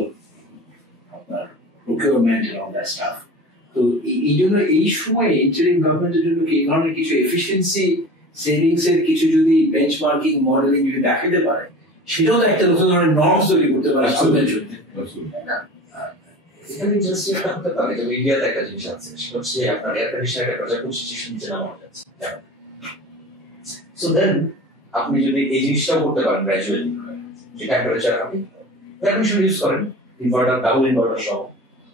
আপনার procurement and all that stuff. তো এই জন্য এই সময় ইন্টারিম গভর্নমেন্টের জন্য কি এই ধরনের কিছু এফিসিয়েন্সি সেভিংস এর কিছু যদি বেঞ্চমার্কিং মডেলিং যদি দেখাতে পারে, সেটাও তো একটা নতুন ধরনের নর্মস তৈরি করতে পারে আমাদের জন্য। এখানে জাস্ট একটা হতে পারে যে ইন্ডিয়াতে একটা জিনিস আছে, সেটা হচ্ছে আপনার এয়ার কন্ডিশনার একটা যখন সিচুয়েশন নিচে নামানো যাচ্ছে। সো দেন আপনি যদি এই জিনিসটাও করতে পারেন গ্র্যাজুয়ালি, যে টেম্পারেচার আপনি এয়ার কন্ডিশনার ইউজ করেন, ইনভার্টার, ডাবল ইনভার্টার সহ,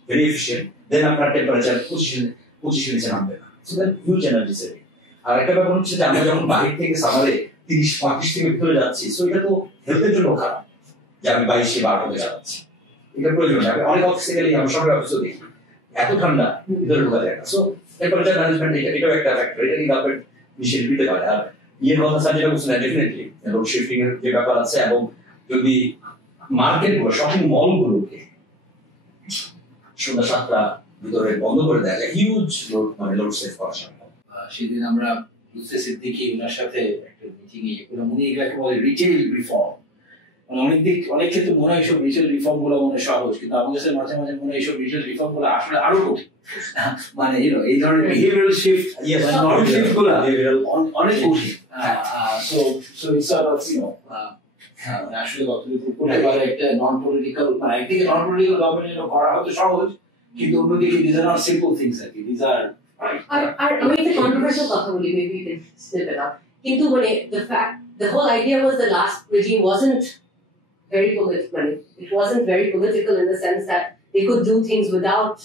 ভেরি এফিশিয়েন্ট, দেন আপনার টেম্পারেচার 25 নিচে নামবে না। So then huge energy saving. আর একটা ব্যাপার হচ্ছে যে আমরা যখন বাইরে থেকে সামারে 30-35 থেকে ভিতরে যাচ্ছি, সো এটা তো হেলথের জন্য খারাপ যে আমি 22-12 যাচ্ছি, এটা প্রয়োজন নেই। অনেক অফিসে গেলে আমরা সরকারি অফিসে দেখি এত ঠান্ডা, ভিতরে ঢোকা যায় না। সো টেম্পারেচার ম্যানেজমেন্ট এটাও একটা ফ্যাক্টর, এটা নিয়ে গভর্নমেন্ট ইনিশিয়েটিভ নিতে পারে। আর ইয়ের কথা স্যার যেটা বলছেন, ডেফিনেটলি লোড শিফটিং এর যে ব্যাপার আছে, এবং যদি মার্কেটগুলো, শপিং মলগুলোকে সন্ধ্যা 7টা ভিতরে বন্ধ করে দেওয়া যায়, হিউজ লোড, মানে লোড সেভ করা সম্ভব। সেদিন আমরা লুৎফে সিদ্দিকী ওনার সাথে একটা মিটিং এ উনি এগুলাকে বলে রিটেল রিফর্ম। অনেক ক্ষেত্রে মনে হয় এইসব রিটেল রিফর্ম গুলো মনে সহজ, কিন্তু আমাদের কাছে মাঝে মাঝে মনে হয় এইসব রিটেল রিফর্ম গুলো আসলে আরো কঠিন। মানে এই ধরনের বিহেভিয়ারাল শিফট, নর্ম শিফট গুলো অনেক কঠিন। সো ইটস আসলে কতটুকু করতে পারে একটা নন পলিটিক্যাল, মানে একদিকে নন পলিটিক্যাল গভর্নমেন্ট করা হয়তো সহজ, কিন্তু অন্যদিকে this are not simple things আর কি, দিস আর আর আমি একটা কন্ট্রোভার্সিয়াল কথা বলি, maybe you can snip it out, কিন্তু মানে the whole idea was the last regime wasn't very political. It wasn't very political in the sense that they could do things without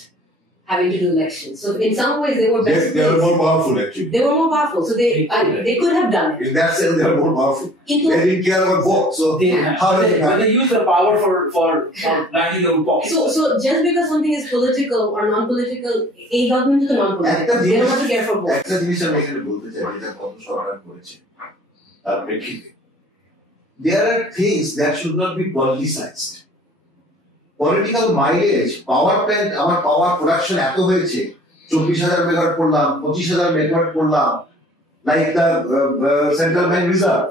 having to do elections. So in some ways they were best. They were more powerful actually. They were more powerful, so they could have done it. In that sense, they were more powerful. They didn't care about vote. So they use the power for lining their own pockets. So just because something is political or non-political, a government is non-political. They don't have to care for vote. একটা জিনিস আমি এখানে বলতে চাই, যেটা কত সরকার করেছে তার প্রেক্ষিতে, there are things that should not be politicized. Political mileage, power plant, আমার পাওয়ার প্রোডাকশন এত হয়েছে, 24,000 মেগাওয়াট করলাম, 25,000 মেগাওয়াট করলাম, like the central bank reserve.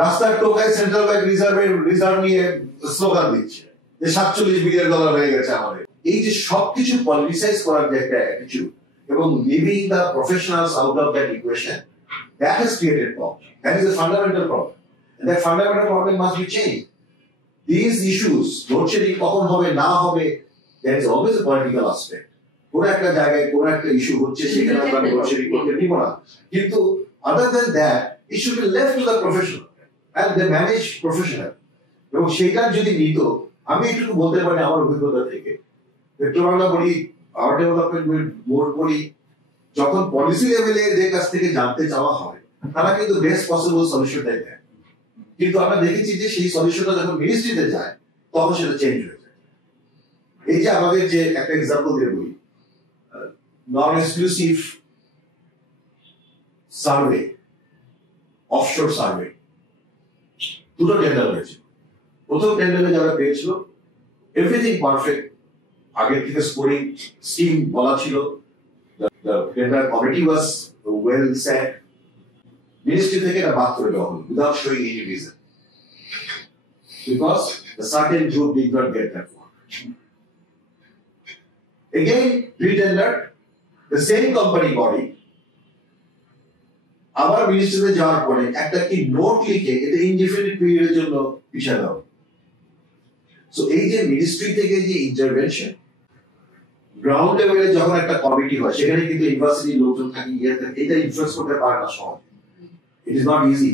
রাস্তার টোকায় সেন্ট্রাল ব্যাংক রিজার্ভ নিয়ে স্লোগান দিচ্ছে যে $47 বিলিয়ন হয়ে গেছে আমাদের। এই যে সবকিছু পলিটিসাইজ করার যে একটা অ্যাটিটিউড, এবং living the professionals out of that equation, that has created problem. That is a fundamental problem. And that fundamental problem must be changed. These issues, load shedding কখন হবে না হবে, there is always a political aspect. কোন একটা জায়গায় কোন একটা ইস্যু হচ্ছে, সেখানে আমরা লোড শেডিং করতে দিব না, কিন্তু other than that it should be left to the professional and they manage professional. এবং সেটা যদি নিত, আমি একটু বলতে পারি আমার অভিজ্ঞতা থেকে, পেট্রোবাংলা বলি, পাওয়ার ডেভেলপমেন্ট বোর্ড বলি, যখন পলিসি লেভেলে এদের কাছ থেকে জানতে চাওয়া হয়, তারা কিন্তু বেস্ট পসিবল সলিউশনটাই দেয়, কিন্তু আমরা দেখেছি যে সেই সলিউশনটা যখন মিনিস্ট্রিতে যায় তখন সেটা চেঞ্জ হয়ে যায়। এই যে আমাদের যে একটা এক্সাম্পল দিয়ে বলি, নন এক্সক্লুসিভ সার্ভে, অফশোর সার্ভে, দুটো টেন্ডার হয়েছে। প্রথম টেন্ডারে যারা পেয়েছিল এভরিথিং পারফেক্ট, আগের থেকে স্কোরিং স্কিম বলা ছিল, the tender committee was well set. Ministry থেকে এটা বাদ করে দেওয়া হলো without showing any reason, because the certain group did not get that one. Again re-tendered, the same company body আবার মিনিস্ট্রিতে যাওয়ার পরে একটা কি নোট লিখে এটা ইনডিফিনিট পিরিয়ডের জন্য পিছিয়ে দাও। সো এই যে মিনিস্ট্রি থেকে যে ইন্টারভেনশন, গ্রাউন্ড লেভেলে যখন একটা কমিটি হয়, সেখানে কিন্তু ইউনিভার্সিটির লোকজন থাকে, এটা ইনফ্লুয়েন্স করতে পারে না সহজে। It is not easy.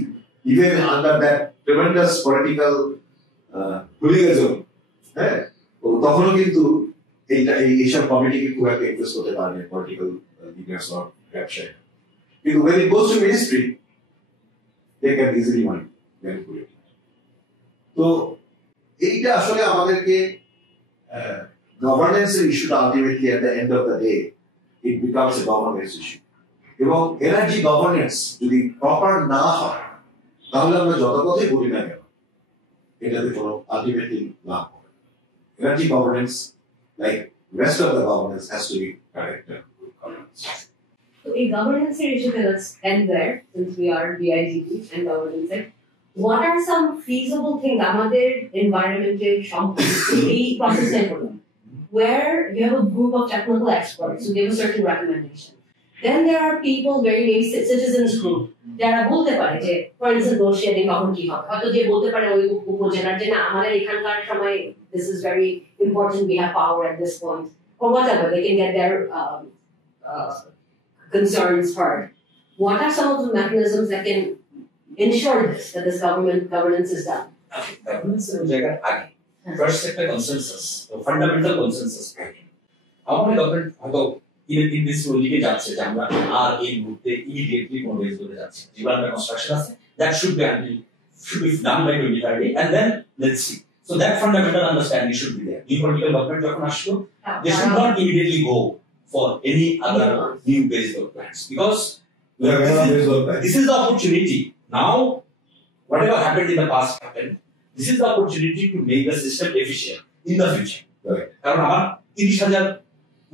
even under that tremendous political hooliganism, হ্যাঁ, তখনও কিন্তু এইসব কমিটিকে খুব একটা ইনভেস্ট করতে পারেনি পলিটিক্যাল লিডার্স অর ব্যবসায়ী, কিন্তু when it goes to ministry they can easily manipulate. তো এইটা আসলে আমাদেরকে গভর্নেন্সের ইস্যুটা ultimately at the end of the day it becomes a governance issue, এবং এনার্জি গভর্নেন্স যদি প্রপার না হয় তাহলে আমরা যত কথাই বলি না কেন এটাতে কোনো আলটিমেটলি লাভ হবে। Energy governance like rest of the governance has to be correct governance. So in governance issue, let's end there since we are BIGP and governance. What are some feasible things আমাদের environmental process where you have a group of technical experts who give a certain recommendation? Then there are people, very maybe citizens group, যারা বলতে পারে যে for instance load-shedding কখন কি হবে, হয়তো যে বলতে পারে ওই উপজেলার যে না আমাদের এখানকার সময় this is very important, we have power at this point, or whatever, they can get their concerns heard. What are some of the mechanisms that can ensure this, that this governance is done? Governance is a aage. First sector consensus, the fundamental consensus. Our government, although in this লিগে যাচ্ছে যে আমরা আর এই মুহূর্তে ইমিডিয়েটলি কোন বেস করে যাচ্ছে, যেগুলো আমরা কনস্ট্রাকশন আছে that should be done by 2030 and then let's see. So that fundamental understanding should be there. New political government যখন আসলো, they should not immediately go for any other new base load plants because this is the opportunity. Now, whatever happened in the past happened. This is the opportunity to make the system efficient in the future. কারণ আমার 30,000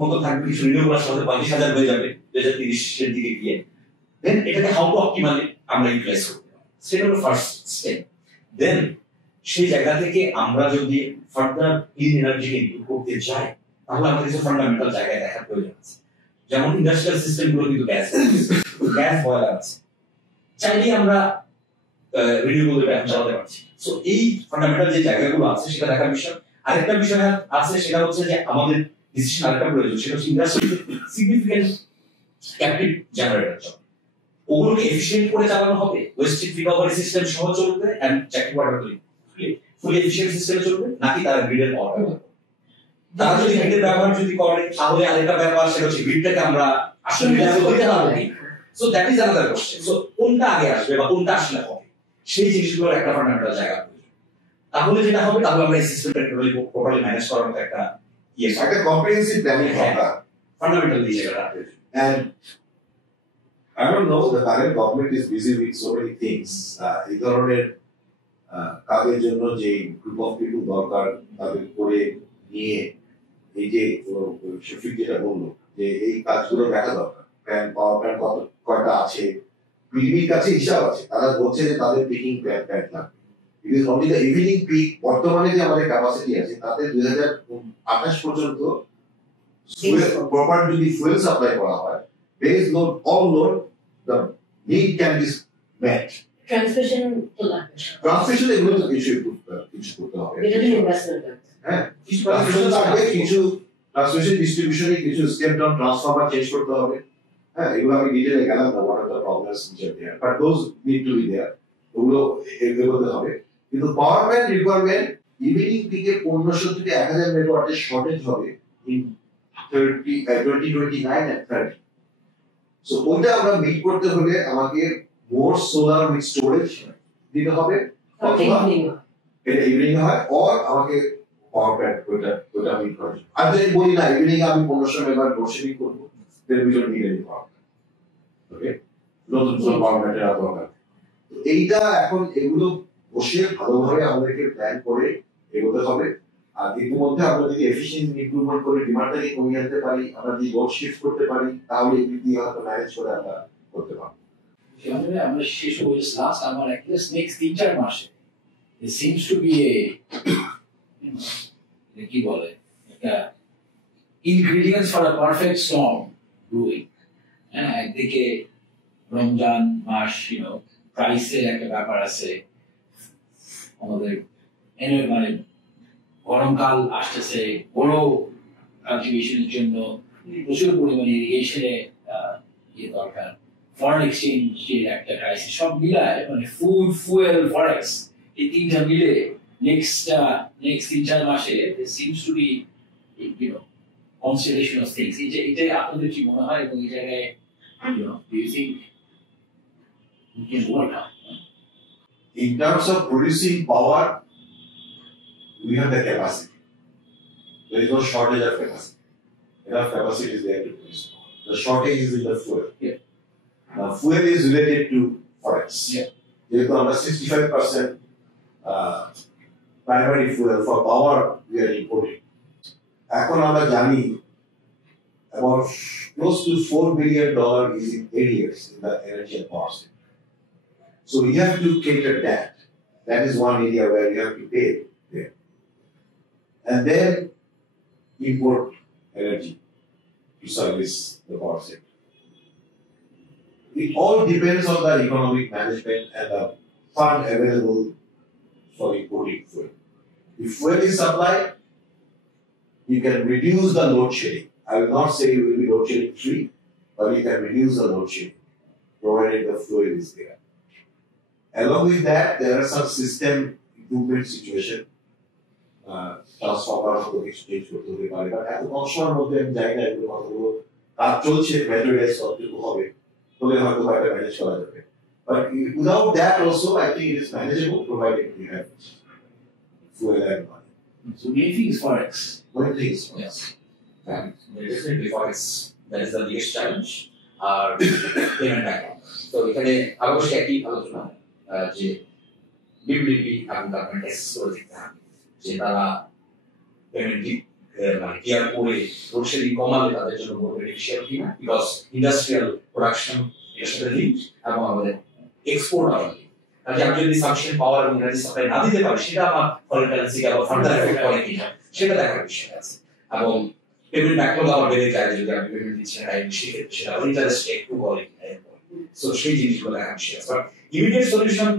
মতো থাকবে, কিছু রিনিউয়েবল আসলে 35,000 হয়ে যাবে 2030 এর দিকে গিয়ে, দেন এটাকে হাউ টু অপটিমালি আমরা ইউটিলাইজ করতে পারি, সেটা হলো ফার্স্ট স্টেপ। দেন সেই জায়গা থেকে আমরা যদি ফার্দার ক্লিন এনার্জি ইনপুট করতে যাই তাহলে আমাদের কিছু ফান্ডামেন্টাল জায়গায় দেখার প্রয়োজন আছে। যেমন ইন্ডাস্ট্রিয়াল সিস্টেম গুলো কিন্তু গ্যাস বয়লার আছে, চাইলেই আমরা রিনিউয়েবল এখন চালাতে পারছি। সো এই ফান্ডামেন্টাল যে জায়গাগুলো আছে সেটা দেখার বিষয়। আরেকটা বিষয় আছে সেটা হচ্ছে যে আমাদের ডিসিশন আরেকটা প্রয়োজন, সেটা হচ্ছে ইন্ডাস্ট্রিতে সিগনিফিকেন্ট ক্যাপিটাল জেনারেটর চলে, ওগুলোকে এফিশিয়েন্ট করে চালানো হবে, ওয়েস্ট হিট রিকভারি সিস্টেম সহ চলবে এন্ড চ্যাকিং ওয়াটার ফুলি এফিশিয়েন্ট সিস্টেমে চলবে, নাকি তারা গ্রিডের পাওয়ার ব্যবহার করবে। তারা যদি গ্রিডের ব্যবহার যদি করে তাহলে আরেকটা ব্যাপার সেটা হচ্ছে গ্রিডটাকে আমরা আসলে রিলায়েবল করতে পারবো কি। So that is another question. So কোনটা আগে আসবে বা কোনটা আসলে হবে সেই জিনিসগুলোর একটা ফান্ডামেন্টাল জায়গা প্রয়োজন। তাহলে যেটা হবে তাহলে আমরা এই সিস্টেমটা প্রপারলি ম্যানেজ করার মতো একটা একটা কম্প্রিহেন্সিভ প্ল্যানিং দরকার, ফান্ডামেন্টাল এই জায়গাটা প্রয়োজন। And I don't know, the current government is busy with so many things. এই ধরনের কাজের জন্য যে গ্রুপ অফ পিপল দরকার তাদের করে নিয়ে এই যে শফিক যেটা বললো যে এই কাজগুলো দেখা দরকার, পাওয়ার প্ল্যান্ট কয়টা আছে, পৃথিবীর কাছে হিসাব আছে, তারা বলছে যে তাদের পিকিং প্ল্যান্ট লাগবে। It is only the evening peak. বর্তমানে যে আমাদের ক্যাপাসিটি আছে তাতে 2028 পর্যন্ত প্রপার যদি ফুয়েল সাপ্লাই করা হয়, base load all load the need can be মেট। ট্রান্সমিশন এগুলো তো কিছু করতে হবে, হ্যাঁ ট্রান্সমিশন লাগবে, কিছু ট্রান্সমিশন ডিস্ট্রিবিউশনে কিছু স্টেপ ডাউন ট্রান্সফরমার চেঞ্জ করতে হবে, হ্যাঁ এগুলো আমি ডিটেইলে গেলাম না, what are the problems which are there, but those need to be there, ওগুলো এগোতে হবে। কিন্তু পাওয়ার প্ল্যান্ট রিকোয়ারমেন্ট ইভিনিং পিকে 1500 থেকে 1000 মেগাওয়াটের শর্টেজ হবে ইন 2029 and 30। সো ওইটা আমরা মিট করতে হলে আমাকে মোর সোলার উইথ স্টোরেজ দিতে হবে, অথবা এটা ইভিনিং হয়, অর আমাকে পাওয়ার প্ল্যান্ট ওইটা মিট করা যায়। আর যদি বলি না ইভিনিং আমি 1500 মেগাওয়াট লোডশেডিং করবো, then we don't need any power plant. Okay, নতুন পাওয়ার প্ল্যান্টের দরকার। এইটা এখন এগুলো বসে ভালোভাবে আমাদেরকে প্ল্যান করে এগোতে হবে। আর ইতিমধ্যে আমরা যদি এফিসিয়েন্সি ইমপ্রুভমেন্ট করে ডিমান্ডটাকে কমিয়ে আনতে পারি, আমরা যদি লোড শিফট করতে পারি, তাহলে এগুলি দিয়ে হয়তো ম্যানেজ করে আমরা করতে পারবো। সেভাবে আমরা শেষ হয়ে লাস্ট আমার অ্যাটলিস্ট নেক্সট 3-4 মাসে it seems to be a কি বলে একটা ingredients for a perfect storm brewing. হ্যাঁ, একদিকে রমজান মাস, প্রাইসের একটা ব্যাপার আছে, আমাদের মানে গরমকাল আসতেছে, বড় কাল্টিভেশনের জন্য প্রচুর পরিমাণে ইরিগেশনে দরকার, ফরেন এক্সচেঞ্জ এর একটা ক্রাইসিস, সব মিলায় মানে ফুড, ফুয়েল, ফরেক্স এই তিনটা মিলে নেক্সট 3-4 মাসে seems to be constellation of things. এটাই আপনাদের কি মনে হয় এবং এই জায়গায় do you think we can work out? In terms of producing power, we have the capacity. There is no shortage of capacity. Enough capacity is there to produce power. The shortage is in the fuel. Yeah. Now, fuel is related to forex. Yeah. Therefore, under 65% primary fuel for power we are importing. এখন আমরা জানি about close to $4 billion is in arrears in the energy and power sector. So you have to cater that. That is one area where you have to pay there. And then import energy to service the power sector. It all depends on the economic management and the fund available for importing fuel. If fuel is supplied, you can reduce the load shedding. I will not say you will be load shedding free, but you can reduce the load shedding, provided the fuel is there. Along with that, there are some system improvement situation. Transformer exchange করতে হতে পারে, but এত কম সময়ের মধ্যে আমি জানি না এগুলো কতগুলো কাজ চলছে, ম্যাটেরিয়ালাইজ কতটুকু হবে, হলে হয়তো এটা ম্যানেজ করা যাবে. But without that also, I think it is manageable, provided we have fuel and money. So main thing is forex. One thing is Yes. Definitely forex, that is the biggest challenge. আর payment background, তো এখানে অবশ্যই একই আলোচনা যে বিবিডিপি এবং government essays করে দেখতে হবে যে তারা পেমেন্ট মানে ক্লিয়ার করে লোডশেডিং কমালে তাদের জন্য more beneficial কিনা, বিকজ ইন্ডাস্ট্রিয়াল প্রোডাকশন এর সাথে লিঙ্ক এবং আমাদের এক্সপোর্ট আবার কাজে আমি যদি সাফিসিয়েন্ট পাওয়ার এবং এনার্জি সাপ্লাই না দিতে পারি, সেটা আমার ফরেন কারেন্সিকে আবার ফার্দার এফেক্ট করে কিনা সেটা দেখার বিষয় আছে। এবং পেমেন্ট ব্যাকলগ আবার বেড়ে যায় যদি আপনি পেমেন্ট দিচ্ছেন টাইম, সেক্ষেত্রে সেটা ইন্টারেস্ট একটু বলে সো সেই জিনিসগুলো দেখার বিষয় আছে। বাট ইমিডিয়েট সলিউশন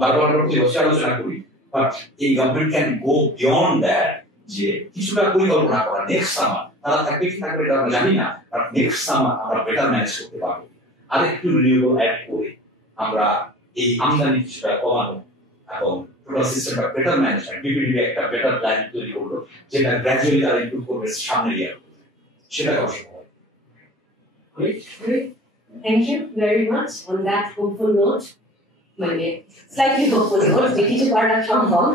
বারবার প্রতি বছর আলোচনা করি, বাট এই government can go beyond that, যে কিছুটা পরিকল্পনা করা নেক্সট সামার, তারা থাকবে কি থাকবে এটা আমরা জানি না, বাট নেক্সট সামার আমরা বেটার ম্যানেজ করতে পারবো। আর একটু রিনিউয়েবল অ্যাড করে আমরা এই আমদানি কিছুটা কমানো এবং টোটাল সিস্টেমটা বেটার ম্যানেজমেন্ট, বিপিডিপি একটা বেটার প্ল্যান তৈরি করলো যেটা গ্র্যাজুয়ালি তারা ইমপ্রুভ করবে সামনের ইয়ার, সেটা অবশ্যই হবে। Great. Thank you very much on that hopeful note. মানে slightly hopeful note, যে কিছু করাটা সম্ভব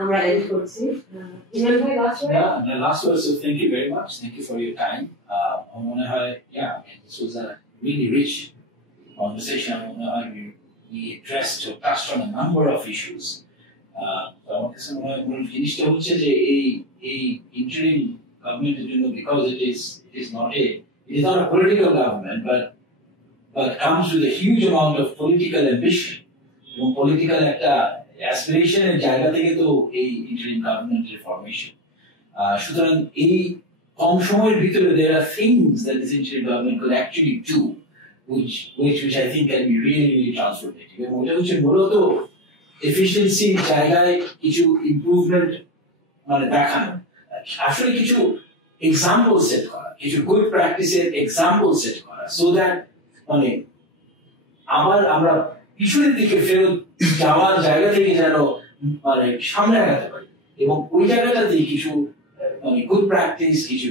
আমরা এড করছি। ইমরান ভাই last word? Yeah, the last word, so thank you very much. Thank you for your time. This was a really rich conversation. We addressed or touched on a number of issues. আমার কাছে মনে হয় মূল জিনিসটা হচ্ছে যে এই interim government, because it is not a political government, but comes with a huge amount of political ambition এবং political একটা aspiration এর জায়গা থেকে তো এই interim government reformation. সুতরাং এই কম সময়ের ভিতরে there are things that this interim government could actually do which I think can be really transformative. এবং ওটা হচ্ছে মূলত efficiency জায়গায় কিছু improvement মানে দেখানো, আসলে কিছু example set করা, কিছু good practice এর example set করা, so that মানে আবার আমরা পিছনের দিকে ফেরত যাওয়ার জায়গা থেকে যেন মানে সামনে আগাতে পারি এবং ওই জায়গাটাতে কিছু মানে good practice, কিছু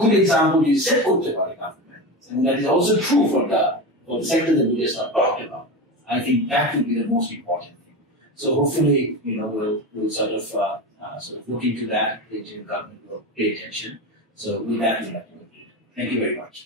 good example you set করতে পারি government, and that is also true for the sector that we just talked about. I think that would be the most important thing. So hopefully, we'll sort of look into that. The government will pay attention. So with that, we'd like to conclude. Thank you very much.